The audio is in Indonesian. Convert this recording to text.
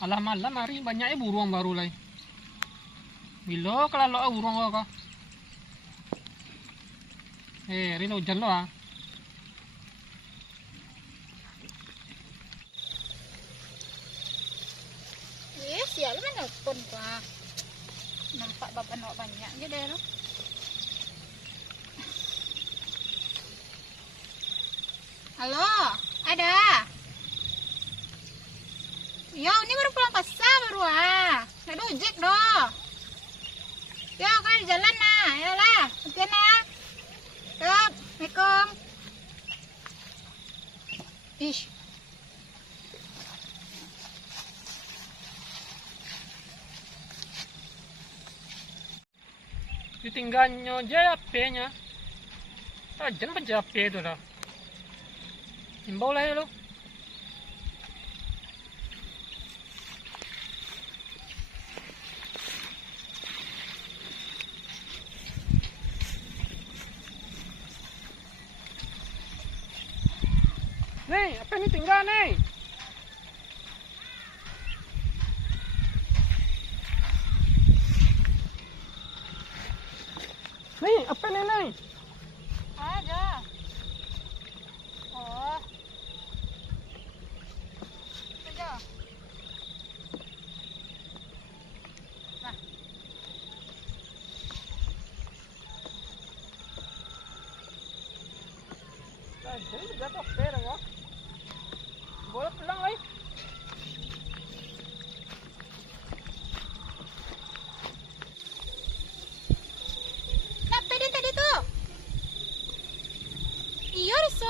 Alam-alam hari banyaknya burung baru lagi. Bilo kalau burung kok. Rino hujan lo ah. Yes, ya lu nelpon gua. Nampak bapak nak banyak je deh lo. Halo, ada? Ya, ini baru pulang pasar baru ah. Ada ojek doh. Ya, kan di jalan nah. Yalah, hati nah. Yuk, Assalamualaikum. Ish. Ditinggalnya aja HP-nya. Ajan apa HP itu dah. Himbau lah ya lo. Nih, apa ini tinggal nih? Nih, apa ini nih? Ada. Oh. Ada. Nah. Ajan berapa HP dah? Boleh pulang lagi. Apa dia tadi tuh? Iya, Riso.